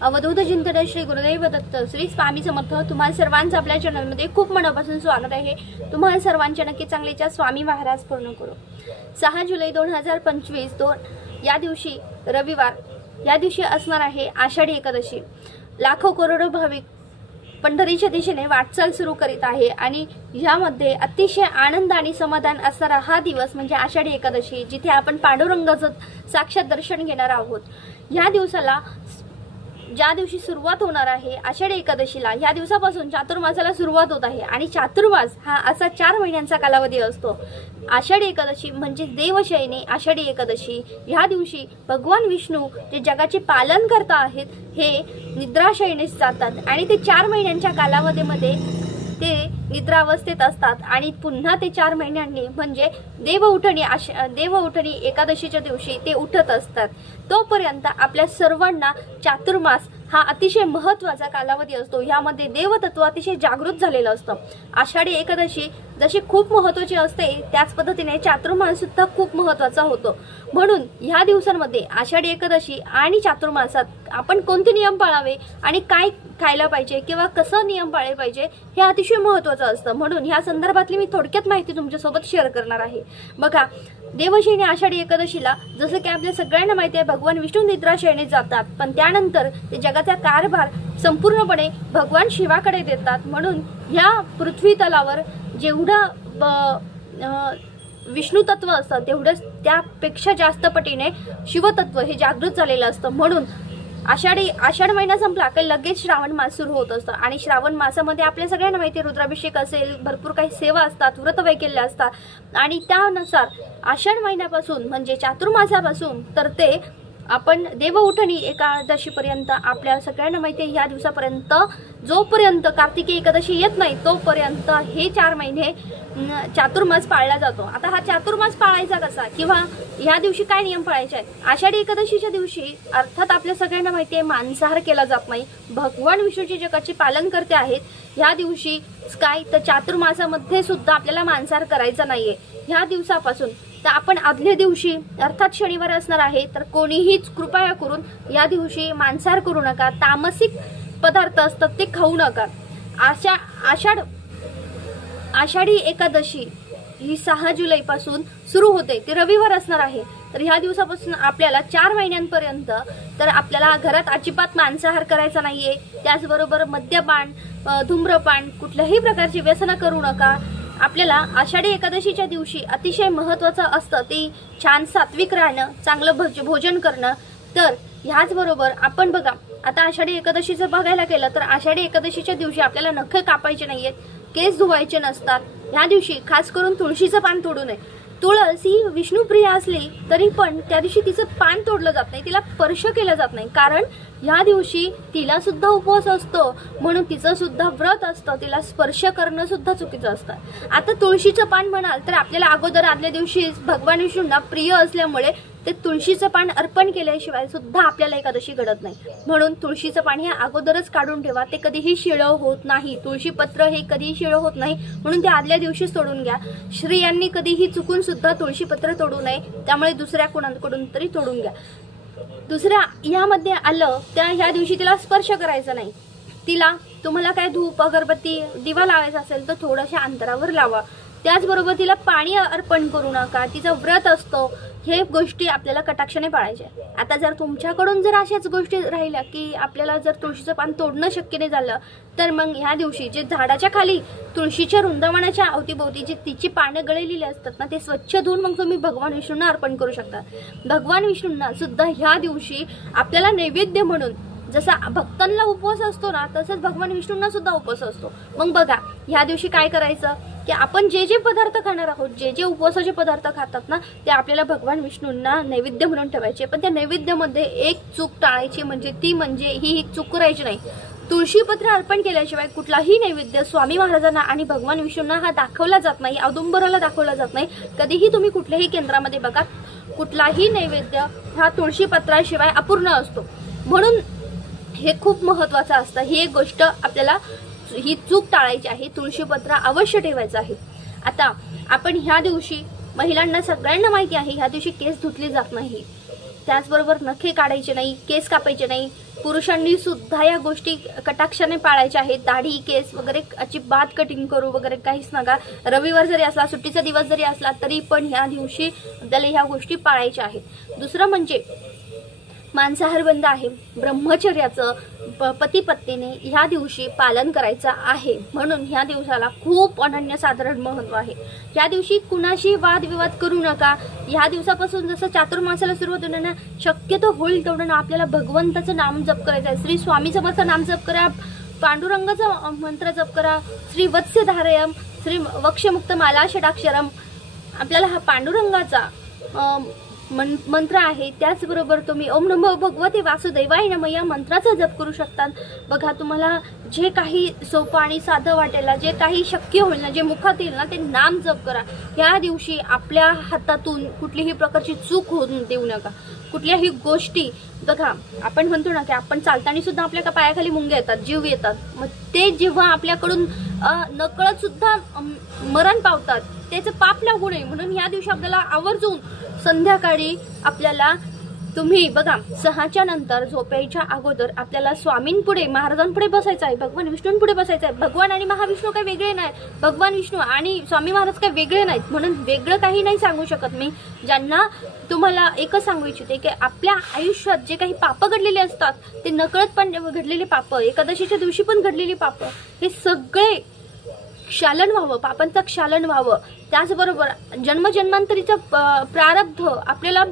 अवधूत चिंतन श्री गुरुदेव दत्त श्री स्वामी समर्थ। तुम्हाला सर्वांचं आपल्या चॅनलमध्ये खूप मनापासून स्वागत आहे। तुम्हाला सर्वांच्या नक्की चांगलेच्या स्वामी महाराज पूर्ण करो। 6 जुलै 2025 या दिवशी रविवार, या दिवशी असणार आहे आषाढी एकादशी। लाखो करोडो भाविक पंढरीच्या दिशेने वाटचाल सुरू करीत आहे आणि यामध्ये अतिशय आनंद आणि समाधान असणारा हा दिवस म्हणजे आषाढी एकादशी, जिथे आपण पांडुरंगाचं साक्षात दर्शन घेणार आहोत। या दिवसाला ज्या दिवशी सुरुवात होणार आहे आषाढी एकादशीला, या दिवसापासून चातुर्मासाला सुरुवात होत आहे आणि चातुर्मास हा असा 4 महिन्यांचा कालावधी असतो। आषाढी एकादशी म्हणजे देवशयनी आषाढी एकादशी। या दिवशी भगवान विष्णू जे जगाचे पालन करता आहेत हे निद्राशयनीस जातात आणि ते 4 महिन्यांच्या कालावधीमध्ये ते निद्रावस्थेत असतात आणि पुन्हा ते 4 महिन्यांनी म्हणजे देवउठणी एकादशीच्या दिवशी ते उठत असतात। तोपर्यंत आपल्या सर्वांना चातुर्मास हा अतिशय महत्त्वाचा कालावधी असतो। यामध्ये देवतत्व अतिशय जागृत झालेलं असतं। आषाढी एकादशी जशी खूप महत्त्वाची असते त्याच पद्धतीने चातुर्मास सुद्धा खूप महत्त्वाचा होतो। म्हणून ह्या दिवसांमध्ये आषाढी एकादशी आणि चातुर्मासात आपण कोणते नियम पाळावे आणि काय खायला पाहिजे किंवा कसं नियम पाळले पाहिजे हे अतिशय महत्त्वाचं असतं। म्हणून ह्या संदर्भातली मी थोडक्यात माहिती तुमच्यासोबत शेअर करणार आहे। बघा, देवशयनी आषाढी एकादशीला जसं की आपल्या सगळ्यांना माहिती आहे भगवान विष्णू निद्राशयनीत जातात, पण त्यानंतर ते जगाचा कारभार संपूर्णपणे भगवान शिवाकडे देतात। म्हणून ह्या पृथ्वी तलावर जेवढं विष्णू तत्व असतं तेवढंच त्यापेक्षा जास्त पटीने शिवतत्व हे जागृत झालेलं असतं। म्हणून आषाढ महिना संपला की लगेच श्रावण मास सुरू होत असतं आणि श्रावण मासामध्ये आपल्या सगळ्यांना माहिती रुद्राभिषेक असेल, भरपूर काही सेवा असतात, व्रत वैकल्य असतात आणि त्यानुसार आषाढ महिन्यापासून म्हणजे चातुर्मासापासून तर ते आपण देवउठणी एकादशी पर्यंत आपल्या सगळ्यांना माहिती आहे या दिवसापर्यंत जोपर्यंत कार्तिकी एकादशी येत नाही तोपर्यंत हे 4 महिने चातुर्मास पाळला जातो। आता हा चातुर्मास पाळायचा कसा किंवा या दिवशी काय नियम पाळायचे आहेत? आषाढी एकादशीच्या दिवशी अर्थात आपल्या सगळ्यांना माहिती आहे मांसाहार केला जात नाही। भगवान विष्णूचे जगाचे पालन करते आहेत। या दिवशी काय तर चातुर्मासामध्ये सुद्धा आपल्याला मांसाहार करायचा नाहीये। ह्या दिवसापासून तर आपण आदल्या दिवशी अर्थात शनिवार असणार आहे तर कोणीही कृपया करून या दिवशी मांसाहार करू नका। तामसिक पदार्थ असतात ते खाऊ नका। आषाढी एकादशी ही 6 जुलै पासून सुरू होते, ती रविवार असणार आहे। तर ह्या दिवसापासून आपल्याला 4 महिन्यांपर्यंत तर आपल्याला घरात अजिबात मांसाहार करायचा नाहीये। त्याचबरोबर मद्यपान, धूम्रपान, कुठल्याही प्रकारची व्यसनं करू नका। आपल्याला आषाढी एकादशीच्या दिवशी अतिशय महत्त्वाचं असतं ते छान सात्विक राहणं, चांगलं भोजन करणं। तर ह्याचबरोबर आपण बघा, आता आषाढी एकादशीचं बघायला गेलं तर आषाढी एकादशीच्या दिवशी आपल्याला नख कापायचे नाहीयेत, केस धुवायचे नसतात। ह्या दिवशी खास करून तुळशीचं पान तोडू नये। तुळस ही विष्णुप्रिय असली तरी पण त्या दिवशी तिचं पान तोडलं जात नाही, तिला स्पर्श केला जात नाही, कारण या दिवशी तिला सुद्धा उपवास असतो म्हणून तिचं सुद्धा व्रत असतं, तिला स्पर्श करणं सुद्धा चुकीचं असतं। आता तुळशीचं पान म्हणाल तर आपल्याला अगोदर आदल्या दिवशी भगवान विष्णूंना प्रिय असल्यामुळे ते तुळशीचं पान अर्पण केल्याशिवाय सुद्धा आपल्याला एकादशी घडत नाही। म्हणून तुळशीचं पान हे अगोदरच काढून ठेवा, ते कधीही शिळं होत नाही। तुळशी पत्र हे कधीही शिळं होत नाही म्हणून ते आदल्या दिवशीच तोडून घ्या। स्त्रियांनी कधीही चुकून सुद्धा तुळशी पत्र तोडू नये, त्यामुळे दुसऱ्या कोणाकडून तरी तोडून घ्या। दुसऱ्या यामध्ये आलं त्या ह्या दिवशी तिला स्पर्श करायचा नाही। तिला तुम्हाला काय धूप, अगरबत्ती, दिवा लावायचा असेल तर थोड्याशा अंतरावर लावा। त्याचबरोबर तिला पाणी अर्पण करू नका, तिचं व्रत असतो, हे गोष्टी आपल्याला कटाक्षाने पाळायच्या। आता जर तुमच्याकडून जर अशाच गोष्टी राहिल्या की आपल्याला जर तुळशीचं पान तोडणं शक्य नाही झालं तर मग ह्या दिवशी जे झाडाच्या खाली तुळशीच्या वृंदावनाच्या अवतीभोवती जी तिची पानं गळलेली असतात ना, ते स्वच्छ धुवून मग तुम्ही भगवान विष्णूंना अर्पण करू शकता। भगवान विष्णूंना सुद्धा ह्या दिवशी आपल्याला नैवेद्य म्हणून जसा भक्तांना उपवास असतो ना तसंच भगवान विष्णूंना सुद्धा उपवास असतो। मग बघा ह्या दिवशी काय करायचं की आपण जे पदार्थ खाणार आहोत, जे उपवासाचे पदार्थ खातात ना ते आपल्याला भगवान विष्णूंना नैवेद्य म्हणून ठेवायचे। पण त्या नैवेद्यामध्ये एक चूक टाळायची, म्हणजे ही चूक करायची नाही। तुळशीपत्र अर्पण केल्याशिवाय कुठलाही नैवेद्य स्वामी महाराजांना आणि भगवान विष्णूंना हा दाखवला जात नाही, औदुंबराला दाखवला जात नाही। कधीही तुम्ही कुठल्याही केंद्रामध्ये बघा, कुठलाही नैवेद्य हा तुळशीपत्राशिवाय अपूर्ण असतो। म्हणून हे खूप महत्त्वाचं असतं। ही एक गोष्ट आपल्याला ही चूक टाळायची आहे, तुळशीपत्र अवश्य ठेवायचं आहे। आता आपण ह्या दिवशी महिलांना सगळ्यांना माहिती आहे ह्या दिवशी केस धुतले जात नाही, त्याचबरोबर नखे काढायचे नाही, केस कापायचे नाही, पुरुषांनी सुद्धा या गोष्टी कटाक्षाने पाळायच्या आहेत। दाढी केस वगैरे अजिबात कटिंग करू वगैरे काहीच नका। रविवार जरी असला, सुट्टीचा दिवस जरी असला तरी पण ह्या दिवशी आपल्याला ह्या गोष्टी पाळायच्या आहेत। दुसरं म्हणजे मांसाहार बंद आहे। ब्रह्मचर्याचं पती पत्नीने ह्या दिवशी पालन करायचं आहे, म्हणून ह्या दिवसाला खूप अनन्यसाधारण महत्व आहे। या दिवशी कुणाशी वादविवाद करू नका। ह्या दिवसापासून जसं चातुर्मासाला सुरुवात होणार ना, शक्यतो होईल तेवढं आपल्याला भगवंताचं नाम जप करायचं आहे। श्री स्वामी समर्थ नाम जप करा, पांडुरंगाचा मंत्र जप करा, श्री वत्स्यधारयम, श्री वक्षमुक्त माला षडाक्षरम, आपल्याला हा पांडुरंगाचा मंत्र आहे। त्याचबरोबर तुम्ही ओम नमो भगवते वासुदेवाय नमः या मंत्राचा जप करू शकता। बघा, तुम्हाला जे काही सोपं आणि साधं वाटेल, जे काही शक्य होईल ना, जे मुखात येईल ना, ते नाम जप करा। या दिवशी आपल्या हातातून कुठलीही प्रकारची चूक होऊन देऊ नका। कुठल्याही गोष्टी, बघा आपण म्हणतो ना की आपण चालताना सुद्धा आपल्या पायाखाली मुंग्या येतात, जीव येतात, मग ते जेव्हा आपल्याकडून नकळत सुद्धा मरण पावतात, त्याचं पाप लागू नये म्हणून या दिवशी आपल्याला आवर्जून संध्याकाळी आपल्याला तुम्ही बघा 6च्या नंतर झोपायच्या अगोदर आपल्याला स्वामींपुढे, महाराजांपुढे बसायचं आहे, भगवान विष्णूंपुढे बसायचं आहे। भगवान आणि महाविष्णू काही वेगळे नाही, भगवान विष्णू आणि स्वामी महाराज काही वेगळे नाहीत, म्हणून वेगळं काही नाही सांगू शकत मी। ज्यांना तुम्हाला एकच सांगू इच्छिते की आपल्या आयुष्यात जे काही पाप घडलेले असतात, ते नकळत पण घडलेले पाप, एकादशीच्या दिवशी पण घडलेली पाप, हे सगळे क्षालन व्हावं, पापांचं क्षालन व्हावं। त्याचबरोबर जन्मजन्मांतरीचं प्रारब्ध आपल्याला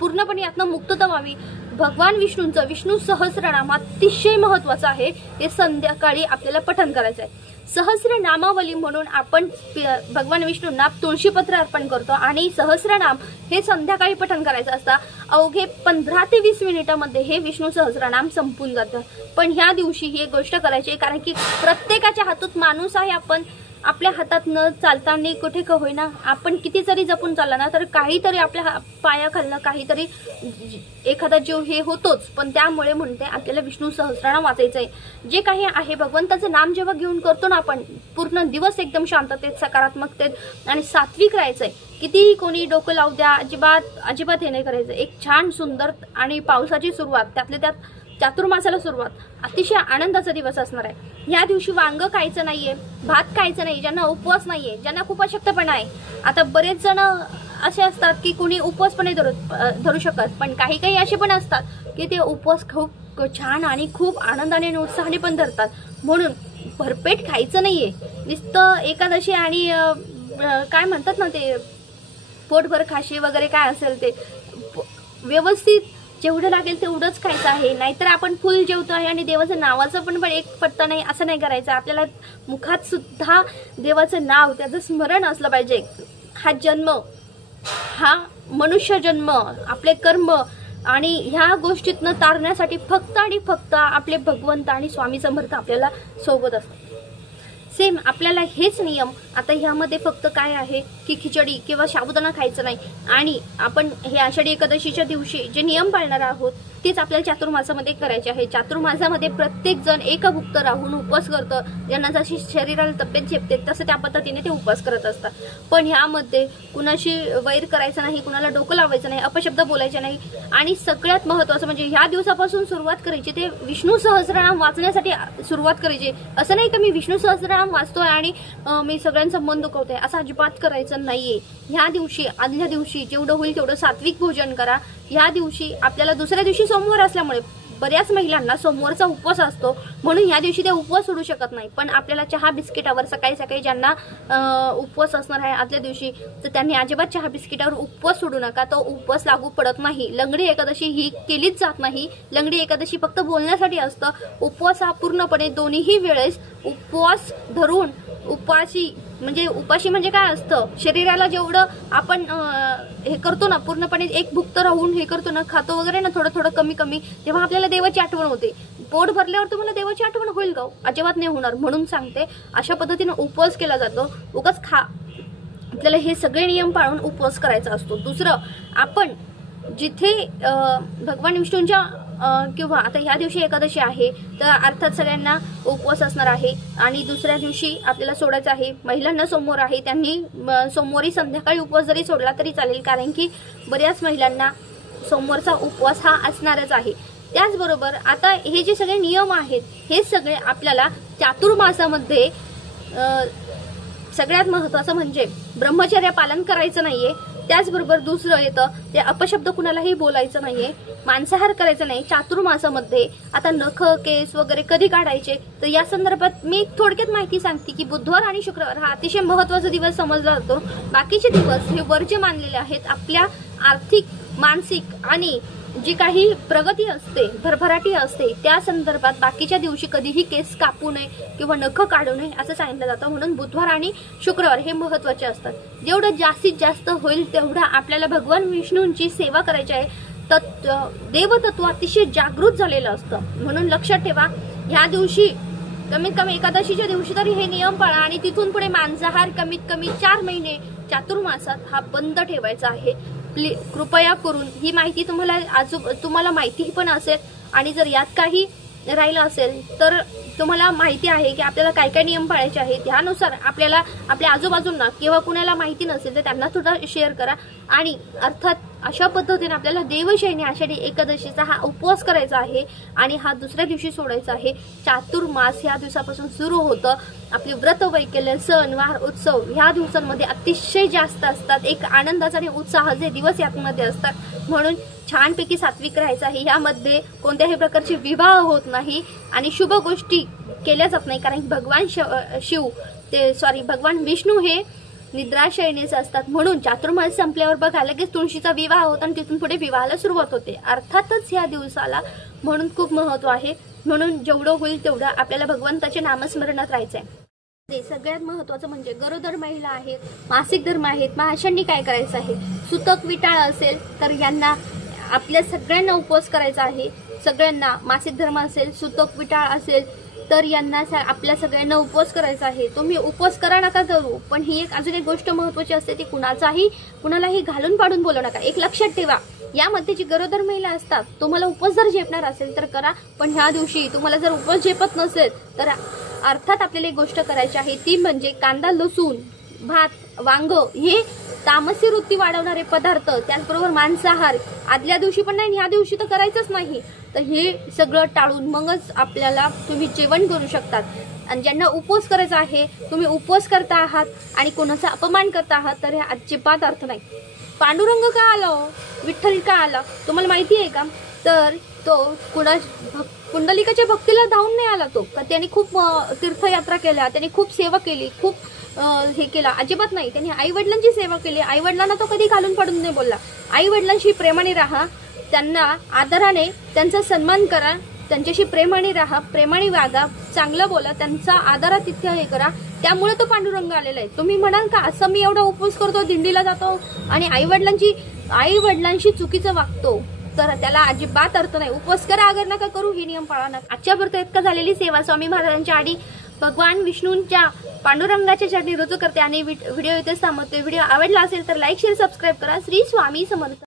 पूर्णपणे यातनं मुक्तता व्हावी। भगवान विष्णूंचं विष्णू सहस्रनाम अतिशय महत्वाचं आहे, हे संध्याकाळी आपल्याला पठण करायचं आहे। सहस्रनामावली म्हणून आपण भगवान विष्णूंना तुळशीपत्र अर्पण करतो आणि सहस्रनाम हे संध्याकाळी पठण करायचं असतं। अवघे 15 ते 20 मिनिटांमध्ये हे विष्णू सहस्रनाम संपून जातं। पण ह्या दिवशी ही एक गोष्ट करायची, कारण की प्रत्येकाच्या हातात माणूस आहे। आपण आपल्या हातात न चालताना कुठे का होईना, आपण किती जरी जपून चालला ना, तर काहीतरी आपल्या पायाखालनं काहीतरी एखादा जीव हे होतोच। पण त्यामुळे म्हणते आपल्याला विष्णू सहस्रनाम वाचायचं आहे। जे काही आहे भगवंताचं नाम जेव्हा घेऊन करतो ना आपण, पूर्ण दिवस एकदम शांततेत, सकारात्मकतेत आणि सात्विक राहायचंय। कितीही कोणी डोकं लावू द्या, अजिबात हे नाही करायचं। एक छान सुंदर आणि पावसाची सुरुवात, त्यातल्या त्यात चातुर्मासाला सुरुवात, अतिशय आनंदाचा दिवस असणार आहे। या दिवशी वांग खायचं नाहीये, भात खायचं नाही, ज्यांना उपवास नाहीये, ज्यांना खूप अशक्तपणा आहे। आता बरेच जण असे असतात की कोणी उपवास पण नाही धरू शकत, पण काही असे पण असतात की ते उपवास खूप छान आणि खूप आनंदाने आणि उत्साहाने पण धरतात। म्हणून भरपेट खायचं नाहीये, नुसतं एकादशी आणि काय म्हणतात ना ते पोटभर खाशी वगैरे काय असेल ते व्यवस्थित जेवढं लागेल तेवढंच खायचं आहे। नाहीतर आपण फुल जेवतो आहे आणि देवाचं नावाचं पण एक पत्ता नाही, असं नाही करायचं। आपल्याला मुखात सुद्धा देवाचं नाव, त्याचं स्मरण असलं पाहिजे। हा जन्म, हा मनुष्य जन्म, आपले कर्म आणि ह्या गोष्टीतनं तारण्यासाठी फक्त आणि फक्त आपले भगवंत आणि स्वामी समर्थ आपल्याला सोबत असतात। सेम आपल्याला हेच नियम आता ह्यामध्ये फक्त काय आहे की खिचडी किंवा साबुदाणा खायचं नाही, आणि आपण हे आषाढी एकादशीच्या दिवशी जे नियम पाळणार आहोत तेच आपल्याला चातुर्मासामध्ये करायचे आहे। चातुर्मासामध्ये प्रत्येक जण एकभुक्त राहून उपवास करतं, ज्यांना जशी शरीराला तब्येत झेपते तसं त्या पद्धतीने ते उपवास करत असतात। पण ह्यामध्ये कुणाशी वैर करायचं नाही, कुणाला डोकं लावायचं नाही, अपशब्द बोलायचे नाही, आणि सगळ्यात महत्त्वाचं म्हणजे ह्या दिवसापासून सुरुवात करायची ते विष्णू सहस्रनाम वाचण्यासाठी सुरुवात करायची। असं नाही की मी विष्णू सहस्रनाम वाचतोय आणि मी सगळ्यांचं मन दुखवतोय, असं अजिबात करायचं नाहीये। ह्या दिवशी आदल्या दिवशी जेवढं होईल तेवढं सात्विक भोजन करा। ह्या दिवशी आपल्याला दुसऱ्या दिवशी सोमवार असल्यामुळे बऱ्याच महिलांना सोमवारचा उपवास असतो, म्हणून ह्या दिवशी ते उपवास सोडू शकत नाही। पण आपल्याला चहा बिस्किटावर सकाळी ज्यांना उपवास असणार आहे आदल्या दिवशी, तर त्यांनी अजिबात चहा बिस्किटावर उपवास सोडू नका, तो उपवास लागू पडत नाही। लंगडी एकादशी ही केलीच जात नाही, लंगडी एकादशी फक्त बोलण्यासाठी असतं। उपवास हा पूर्णपणे दोन्हीही वेळेस उपवास धरून उपाशी म्हणजे काय असतं, शरीराला जेवढं आपण हे करतो ना, पूर्णपणे एक भुक्त राहून हे करतो ना, खातो वगैरे ना, थोडं कमी, तेव्हा आपल्याला देवाची आठवण होते। पोट भरल्यावर तुम्हाला देवाची आठवण होईल का? अजिबात नाही होणार। म्हणून सांगते अशा पद्धतीने उपवास केला जातो। उगाच आपल्याला हे सगळे नियम पाळून उपवास करायचा असतो। दुसरं, आपण जिथे भगवान विष्णूंच्या किंवा आता ह्या दिवशी एकादशी आहे तर अर्थात सगळ्यांना उपवास असणार आहे, आणि दुसऱ्या दिवशी आपल्याला सोडायचं आहे। महिलांना सोमवार आहे, त्यांनी सोमवारी संध्याकाळी उपवास जरी सोडला तरी चालेल, कारण की बऱ्याच महिलांना सोमवारचा उपवास हा असणारच आहे। त्याचबरोबर आता हे जे सगळे नियम आहेत हे सगळे आपल्याला चातुर्मासामध्ये सगळ्यात महत्वाचं म्हणजे ब्रह्मचर्य पालन करायचं नाहीये। त्याचबरोबर दुसरं येतं ते अपशब्द कुणालाही बोलायचं नाहीये, मांसाहार करायचं नाही चातुर्मासामध्ये। आता नख केस वगैरे कधी काढायचे तर या संदर्भात मी थोडक्यात माहिती सांगते की बुधवार आणि शुक्रवार हा अतिशय महत्त्वाचा दिवस समजला जातो। बाकीचे दिवस हे वर्ज्य मानलेले आहेत। आपल्या आर्थिक मानसिक आणि जी काही प्रगती असते भरभराटी असते त्या संदर्भात बाकीच्या दिवशी कधीही केस कापू नये किंवा नख काढू नये असं सांगितलं जातं। म्हणून बुधवार आणि शुक्रवार हे महत्त्वाचे असतात। जेवढं जास्तीत जास्त होईल तेवढा आपल्याला भगवान विष्णूंची सेवा करायची आहे। देवतत्व अतिशय जागृत झालेलं असतं, म्हणून लक्षात ठेवा ह्या दिवशी कमीत कमी एकादशीच्या दिवशी तरी हे नियम पाळा आणि तिथून पुढे मांसाहार कमीत कमी 4 महिने चातुर्मासात हा बंद ठेवायचा आहे। कृपया करून ही माहिती तुम्हाला माहिती पण असेल आणि जर यात काही राहिलं असेल तर तुम्हाला माहिती आहे की आपल्याला काय काय नियम पाळायचे आहेत, त्यानुसार आपल्याला आपल्या आजूबाजूंना किंवा कुणाला माहिती नसेल तर त्यांना सुद्धा शेअर करा। आणि अर्थात अशा पद्धतीने आपल्याला देवशयनी आषाढी एकादशीचा हा उपवास करायचा आहे आणि हा दुसऱ्या दिवशी सोडायचा आहे। चातुर्मास ह्या दिवसापासून सुरू होतं। आपले व्रत वैकल्य सण वार उत्सव ह्या दिवसांमध्ये अतिशय जास्त असतात। एक आनंदाचा आणि उत्साहाचे दिवस यामध्ये असतात, म्हणून छानपैकी सात्विक राहायचं आहे। यामध्ये कोणत्याही प्रकारचे विवाह होत नाही आणि शुभ गोष्टी केल्या जात नाही, कारण भगवान विष्णू हे निद्राशयनीचे असतात। म्हणून चातुर्मास संपल्यावर बघा लगेच तुळशीचा विवाह होतो आणि तिथून पुढे विवाहाला सुरुवात होते। अर्थातच या दिवसाला म्हणून खूप महत्व आहे। म्हणून जेवढं होईल तेवढं आपल्याला भगवंताच्या नामस्मरणात राहायचंय। सगळ्यात महत्वाचं म्हणजे गरोदर महिला आहेत, मासिक धर्म आहेत, मग अशांनी काय करायचं आहे। सुतक विटाळ असेल तर यांना आपल्या सगळ्यांना उपवास करायचा आहे। सगळ्यांना मासिक धर्म असेल सुतक विटाळ असेल तर यांना आपल्या सगळ्यांना उपवास करायचा आहे। तुम्ही उपवास करा नका करू, पण ही एक अजून एक गोष्ट महत्वाची असते ती कुणालाही घालून पाडून बोलू नका। एक लक्षात ठेवा, यामध्ये जी गरोदर महिला असतात तुम्हाला उपवास जर झेपणार असेल तर करा, पण ह्या दिवशी तुम्हाला जर उपवास झेपत नसेल तर अर्थात आपल्याला एक गोष्ट करायची आहे ती म्हणजे कांदा लसूण भात वांग हे तामसी वृत्ती वाढवणारे पदार्थ, त्याचबरोबर मांसाहार आदल्या दिवशी पण नाही ह्या दिवशी तर करायचंच नाही। तर हे सगळं टाळून मगच आपल्याला तुम्ही जेवण करू शकतात। आणि ज्यांना उपवास करायचा आहे तुम्ही उपवास करता आहात आणि कोणाचा अपमान करता आहात तर हे अजिबात अर्थ नाही। पांडुरंग का आला, विठ्ठल का आला तुम्हाला माहिती आहे का? तर तो कुंडलिकाच्या भक्तीला धावून नाही आला, तो का त्याने खूप तीर्थयात्रा केल्या, त्याने खूप सेवा केली, खूप हे केला, अजिबात नाही। त्यांनी आई वडिलांची सेवा केली, आई वडिलांना तो कधी घालून पडून नाही बोलला। आई वडिलांशी प्रेमाने राहा, त्यांना आदराने त्यांचा सन्मान करा, त्यांच्याशी प्रेमाने राहा, प्रेमाने वागा, चांगलं बोला, त्यांचा आदरातिथ्य हे करा, त्यामुळे तो पांडुरंग आलेला आहे। तुम्ही म्हणाल का असं मी एवढा उपवास करतो दिंडीला जातो आणि आई वडिलांशी चुकीचं वागतो तर त्याला अजिबात अर्थ नाही। उपवास करा अगर नका करू, हे नियम पाळा नका। आजच्या पुरतं इतकं झालेली सेवा स्वामी महाराजांच्या आधी भगवान विष्णूंच्या पांडुरंगाच्या चरणी रुजू करते आणि व्हिडिओ इथेच थांबवते। व्हिडिओ आवडला असेल तर लाईक शेअर सबस्क्राईब करा। श्री स्वामी समर्थ।